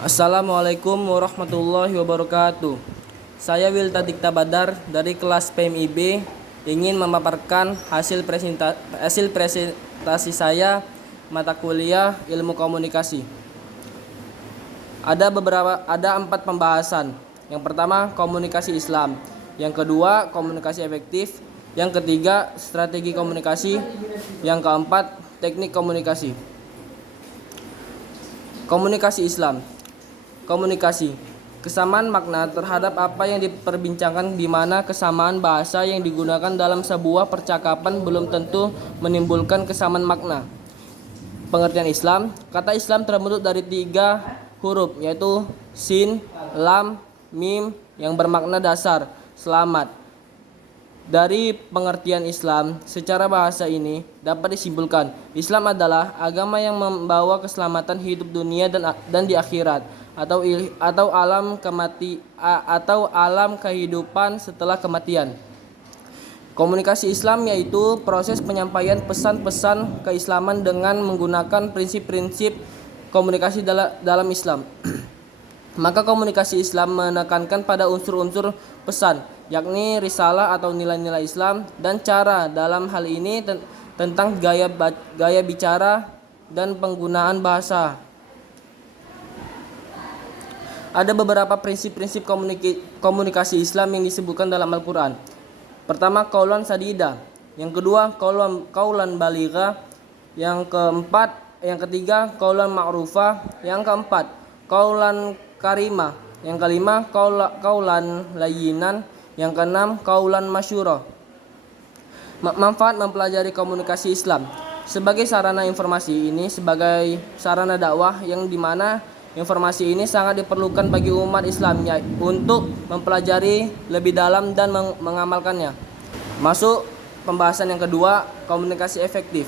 Assalamualaikum warahmatullahi wabarakatuh. Saya Wilta Dikta Badar dari kelas PMIB ingin memaparkan hasil presentasi saya mata kuliah Ilmu Komunikasi. Ada 4 pembahasan. Yang pertama, komunikasi Islam. Yang kedua, komunikasi efektif. Yang ketiga, strategi komunikasi. Yang keempat, teknik komunikasi. Komunikasi Islam. Komunikasi, kesamaan makna terhadap apa yang diperbincangkan, di mana kesamaan bahasa yang digunakan dalam sebuah percakapan belum tentu menimbulkan kesamaan makna. Pengertian Islam, kata Islam terbentuk dari 3 huruf, yaitu sin, lam, mim, yang bermakna dasar, selamat. Dari pengertian Islam secara bahasa ini dapat disimpulkan, Islam adalah agama yang membawa keselamatan hidup dunia dan di akhirat, atau alam kehidupan setelah kematian. Komunikasi Islam yaitu proses penyampaian pesan-pesan keislaman dengan menggunakan prinsip-prinsip komunikasi dalam Islam. Maka komunikasi Islam menekankan pada unsur-unsur pesan, yakni risalah atau nilai-nilai Islam, dan cara dalam hal ini tentang gaya bicara dan penggunaan bahasa. Ada beberapa prinsip-prinsip komunikasi Islam yang disebutkan dalam Al-Quran. Pertama, qaulan sadida. Yang kedua, qaulan baligha. Yang ketiga, qaulan ma'rufa. Yang keempat, qaulan karimah. Yang kelima, qaulan layyinan. Yang keenam, qaulan masyura. Manfaat mempelajari komunikasi Islam. Sebagai sarana informasi, ini sebagai sarana dakwah yang dimana informasi ini sangat diperlukan bagi umat Islam untuk mempelajari lebih dalam dan mengamalkannya. Masuk pembahasan yang kedua, komunikasi efektif.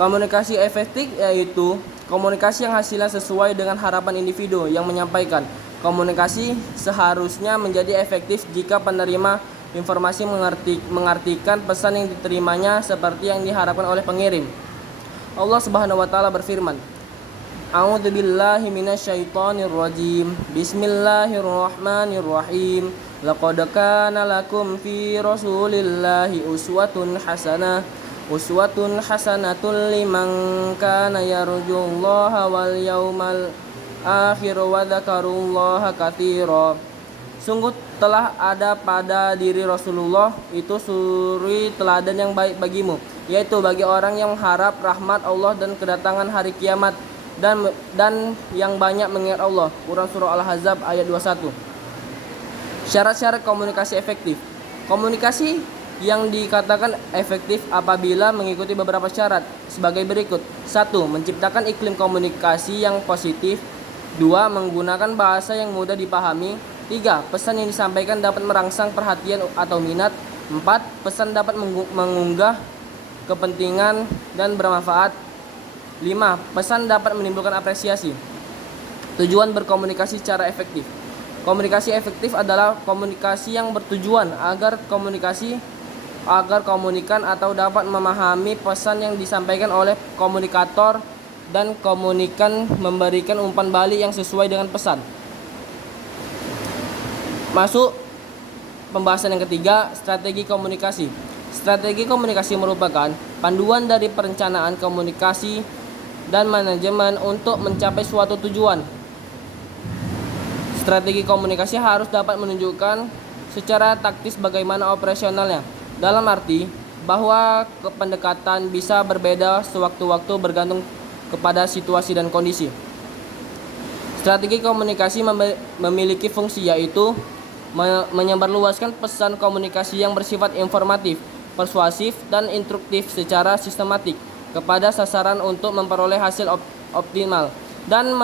Komunikasi efektif yaitu komunikasi yang hasilnya sesuai dengan harapan individu yang menyampaikan. Komunikasi seharusnya menjadi efektif jika penerima informasi mengartikan pesan yang diterimanya seperti yang diharapkan oleh pengirim. Allah Subhanahu wa taala berfirman, A'udzubillahi minasyaitonirrajim. Bismillahirrahmanirrahim. Laqad kana lakum fi Rasulillahi uswatun hasanatun liman kana yarjullaha wal yaumal akhir wa dzakarullaha katsira. Sungguh telah ada pada diri Rasulullah itu suri teladan yang baik bagimu, yaitu bagi orang yang mengharap rahmat Allah dan kedatangan hari kiamat, dan yang banyak mengingat Allah. Quran Surah Al-Ahzab ayat 21. Syarat-syarat komunikasi efektif. Komunikasi yang dikatakan efektif apabila mengikuti beberapa syarat sebagai berikut. 1. Menciptakan iklim komunikasi yang positif. 2. Menggunakan bahasa yang mudah dipahami. 3. Pesan yang disampaikan dapat merangsang perhatian atau minat. 4. Pesan dapat mengunggah kepentingan dan bermanfaat. 5. Pesan dapat menimbulkan apresiasi. Tujuan berkomunikasi secara efektif. Komunikasi efektif adalah komunikasi yang bertujuan agar komunikan atau dapat memahami pesan yang disampaikan oleh komunikator dan komunikan memberikan umpan balik yang sesuai dengan pesan. Masuk pembahasan yang ketiga, strategi komunikasi. Strategi komunikasi merupakan panduan dari perencanaan komunikasi dan manajemen untuk mencapai suatu tujuan. Strategi komunikasi harus dapat menunjukkan secara taktis bagaimana operasionalnya, dalam arti bahwa pendekatan bisa berbeda sewaktu-waktu bergantung kepada situasi dan kondisi. Strategi komunikasi memiliki fungsi, yaitu menyebarluaskan pesan komunikasi yang bersifat informatif, persuasif, dan instruktif secara sistematik kepada sasaran untuk memperoleh hasil optimal, dan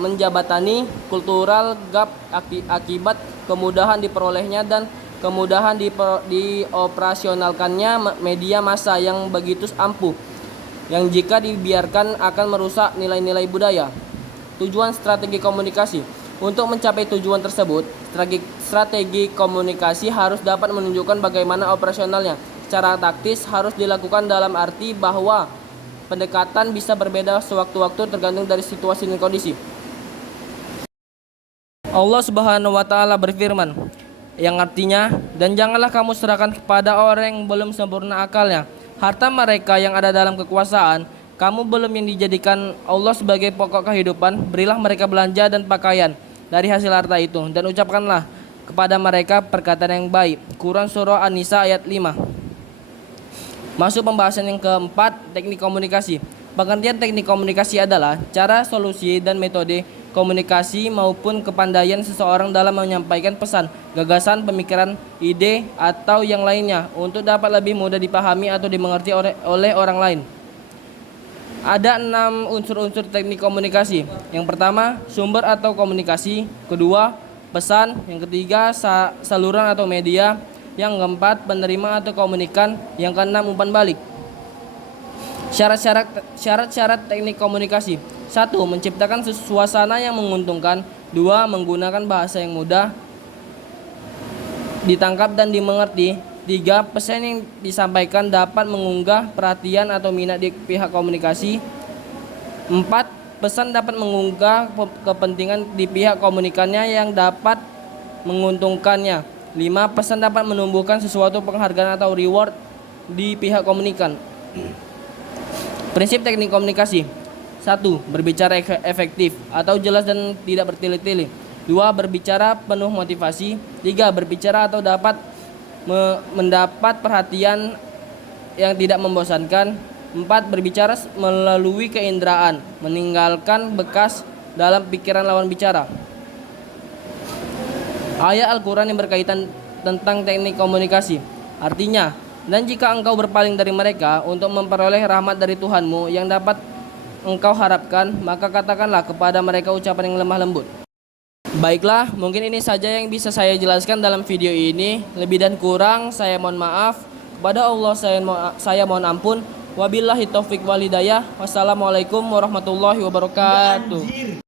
menjabatani kultural gap akibat kemudahan diperolehnya dan kemudahan dioperasionalkannya media massa yang begitu ampuh, yang jika dibiarkan akan merusak nilai-nilai budaya. Tujuan strategi komunikasi. Untuk mencapai tujuan tersebut, strategi komunikasi harus dapat menunjukkan bagaimana operasionalnya. Secara taktis harus dilakukan dalam arti bahwa pendekatan bisa berbeda sewaktu-waktu tergantung dari situasi dan kondisi. Allah Subhanahu wa taala berfirman, yang artinya, dan janganlah kamu serahkan kepada orang yang belum sempurna akalnya harta mereka yang ada dalam kekuasaan kamu belum yang dijadikan Allah sebagai pokok kehidupan. Berilah mereka belanja dan pakaian dari hasil harta itu, dan ucapkanlah kepada mereka perkataan yang baik. Quran Surah An-Nisa ayat 5. Masuk pembahasan yang keempat, teknik komunikasi. Pengertian teknik komunikasi adalah cara, solusi, dan metode komunikasi maupun kepandaian seseorang dalam menyampaikan pesan, gagasan, pemikiran, ide, atau yang lainnya untuk dapat lebih mudah dipahami atau dimengerti oleh orang lain. Ada 6 unsur-unsur teknik komunikasi. Yang pertama, sumber atau komunikasi. Kedua, pesan. Yang ketiga, saluran atau media. Yang keempat, penerima atau komunikan. Yang keenam, umpan balik. Syarat-syarat teknik komunikasi. 1. Menciptakan suasana yang menguntungkan. 2. Menggunakan bahasa yang mudah ditangkap dan dimengerti. 3. Pesan yang disampaikan dapat mengunggah perhatian atau minat di pihak komunikasi. 4. Pesan dapat mengunggah kepentingan di pihak komunikannya yang dapat menguntungkannya. 5. Pesan dapat menumbuhkan sesuatu penghargaan atau reward di pihak komunikan. Prinsip teknik komunikasi. 1. Berbicara efektif atau jelas dan tidak bertele-tele. 2. Berbicara penuh motivasi. 3. Berbicara atau dapat mendapat perhatian yang tidak membosankan. 4. Berbicara melalui keinderaan, meninggalkan bekas dalam pikiran lawan bicara. Ayat Al-Quran yang berkaitan tentang teknik komunikasi. Artinya, dan jika engkau berpaling dari mereka untuk memperoleh rahmat dari Tuhanmu yang dapat engkau harapkan, maka katakanlah kepada mereka ucapan yang lemah lembut. Baiklah, mungkin ini saja yang bisa saya jelaskan dalam video ini. Lebih dan kurang saya mohon maaf. Kepada Allah saya mohon ampun. Wabillahi taufik wal hidayah. Wassalamualaikum warahmatullahi wabarakatuh.